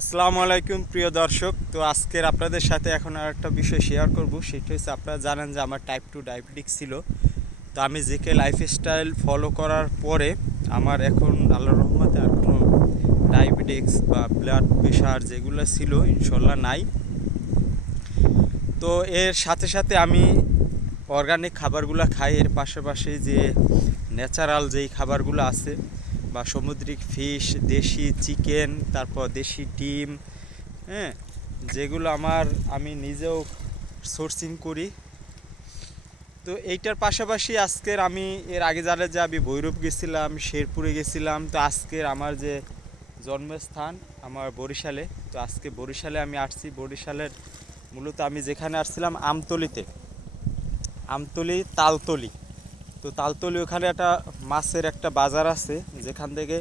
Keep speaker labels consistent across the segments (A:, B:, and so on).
A: আসসালামু আলাইকুম, প্রিয় দর্শক। তো আজকের আপনাদের সাথে এখন আর একটা বিষয় শেয়ার করব। সেটা হচ্ছে আপনারা জানেন যে আমার টাইপ টু ডায়াবেটিক্স ছিল। তো আমি জেকে লাইফস্টাইল ফলো করার পরে আমার এখন আল্লাহ রহমতে আর কোনো ডায়াবেটিক্স বা ব্লাড প্রেশার যেগুলো ছিল ইনশাল্লাহ নাই। তো এর সাথে সাথে আমি অর্গানিক খাবারগুলো খাই। এর পাশাপাশি যে ন্যাচারাল যেই খাবারগুলো আছে বা সামুদ্রিক ফিশ দেশি চিকেন তারপর দেশি ডিম হ্যাঁ? যেগুলো আমার, আমি নিজেও সোর্সিং করি। তো এইটার পাশাপাশি আজকের আমি, এর আগে জানে যে আমি ভৈরব গেছিলাম, শেরপুরে গেছিলাম, তো আজকের আমার যে জন্মস্থান, আমার বরিশালে, তো আজকে বরিশালে আমি আসছি। বরিশালের মূলত আমি যেখানে আসছিলাম, আমতলিতে। আমতলি, তালতলি। তো তালতলি ওখানে একটা মাছের একটা বাজার আছে, যেখান থেকে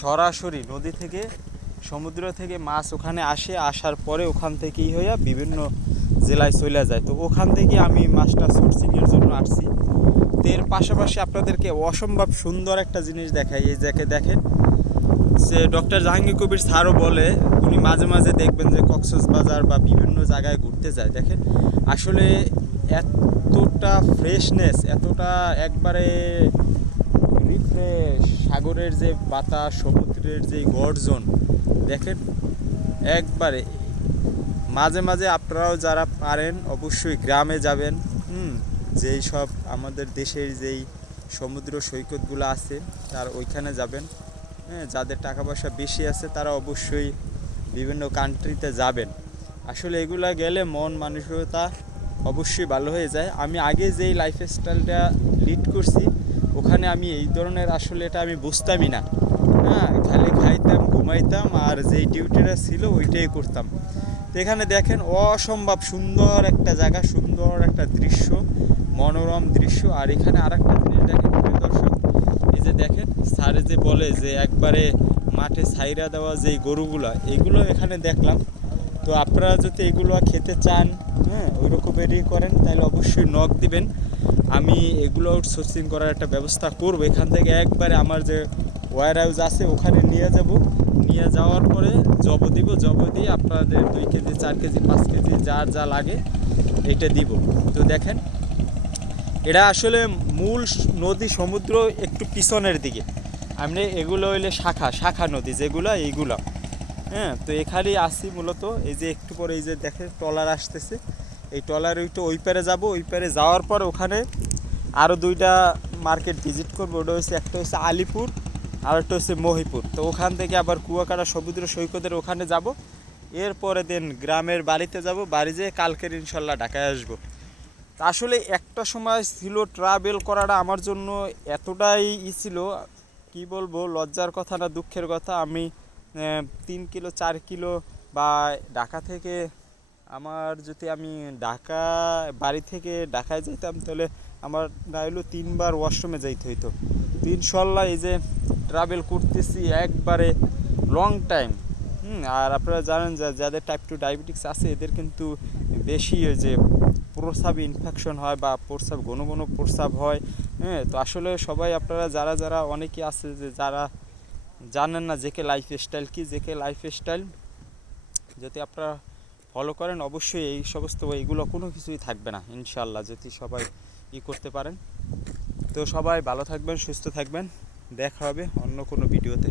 A: সরাসরি নদী থেকে, সমুদ্র থেকে মাছ ওখানে আসে, আসার পরে ওখান থেকেই হইয়া বিভিন্ন জেলায় চলে যায়। তো ওখান থেকে আমি মাছটা সোর্সিংয়ের জন্য আসছি। তো এর পাশাপাশি আপনাদেরকে অসম্ভব সুন্দর একটা জিনিস দেখাই। এই যাকে দেখেন সে ডক্টর জাহাঙ্গীর কবির স্যারও বলে, উনি মাঝে মাঝে দেখবেন যে কক্সবাজার বা বিভিন্ন জায়গায় ঘুরতে যায়। দেখেন, আসলে এতটা ফ্রেশনেস এতটা একবারে রিফ্রেশ সাগরের যে বাতাস, সমুদ্রের যে গর্জন, দেখেন একবারে। মাঝে মাঝে আপনারাও যারা পারেন, অবশ্যই গ্রামে যাবেন। হুম, যেই সব আমাদের দেশের যেই সমুদ্র সৈকতগুলো আছে, তার ওইখানে যাবেন। হ্যাঁ যাদের টাকা পয়সা বেশি আছে, তারা অবশ্যই বিভিন্ন কান্ট্রিতে যাবেন। আসলে এগুলা গেলে মন, মানসিকতা অবশ্যই ভালো হয়ে যায়। আমি আগে যেই লাইফস্টাইলটা লিড করছি, ওখানে আমি এই ধরনের আসলে এটা আমি বুঝতামই না। হ্যাঁ খালি খাইতাম, ঘুমাইতাম আর যেই ডিউটিটা ছিল ওইটাই করতাম। তো এখানে দেখেন অসম্ভব সুন্দর একটা জায়গা, সুন্দর একটা দৃশ্য, মনোরম দৃশ্য। আর এখানে আর একটা জিনিস দেখেন দর্শক, এই যে দেখেন স্যারে যে বলে যে একবারে মাঠে সাইরা দেওয়া যেই গরুগুলো, এগুলো এখানে দেখলাম। তো আপনারা যদি এগুলো খেতে চান হ্যাঁ ওই রকমেরই করেন, তাহলে অবশ্যই নখ দিবেন। আমি এগুলো আউটসোর্সিং করার একটা ব্যবস্থা করব। এখান থেকে একবারে আমার যে ওয়ার হাউস আছে, ওখানে নিয়ে যাব। নিয়ে যাওয়ার পরে জব দিব জব দিয়ে আপনাদের দুই কেজি, চার কেজি, পাঁচ কেজি যার যা লাগে এটা দিব। তো দেখেন এটা আসলে মূল নদী সমুদ্র একটু পিছনের দিকে। আমরা এগুলো হইলে শাখা শাখা নদী যেগুলো, এইগুলো। হ্যাঁ তো এখানেই আসি মূলত। এই যে একটু পরে এই যে দেখে ট্রলার আসতেছে। এই ট্রলার ওইটা ওই পারে যাব, ওই পারে যাওয়ার পর ওখানে আরও দুইটা মার্কেট ভিজিট করব। ওটা হচ্ছে একটা হচ্ছে আলিপুর, আর একটা হচ্ছে মহিপুর। তো ওখান থেকে আবার কুয়াকাটা, সমুদ্র সৈকতের ওখানে যাব। এরপরে দেন গ্রামের বাড়িতে যাব। বাড়ি যেয়ে কালকের ইনশাল্লাহ ঢাকায় আসব। আসলে একটা সময় ছিল ট্রাভেল করাটা আমার জন্য এতটাই ই ছিল, কি বলব, লজ্জার কথা না, দুঃখের কথা। আমি তিন কিলো, চার কিলো বা ঢাকা থেকে আমার যদি আমি ঢাকা, বাড়ি থেকে ঢাকায় যেতাম তাহলে আমার না হলেও তিনবার ওয়াশরুমে যাইতে হইতো। তো ইনশাল্লাহ এই যে ট্রাভেল করতেছি একবারে লং টাইম হুম, আর আপনারা জানেন যে যাদের টাইপ টু ডায়াবেটিক্স আছে, এদের কিন্তু বেশি ওই যে প্রস্রাব ইনফেকশন হয় বা প্রস্রাব, ঘন ঘন প্রস্রাব হয়। হ্যাঁ তো আসলে সবাই, আপনারা যারা যারা অনেকে আছে যে যারা জানেন না জেকে লাইফ স্টাইল কী, জেকে লাইফ স্টাইল যদি আপনারা ফলো করেন, অবশ্যই এই সমস্ত এইগুলো কোনো কিছুই থাকবে না ইনশাল্লাহ যদি সবাই ই করতে পারেন। তো সবাই ভালো থাকবেন, সুস্থ থাকবেন। দেখা হবে অন্য কোনো ভিডিওতে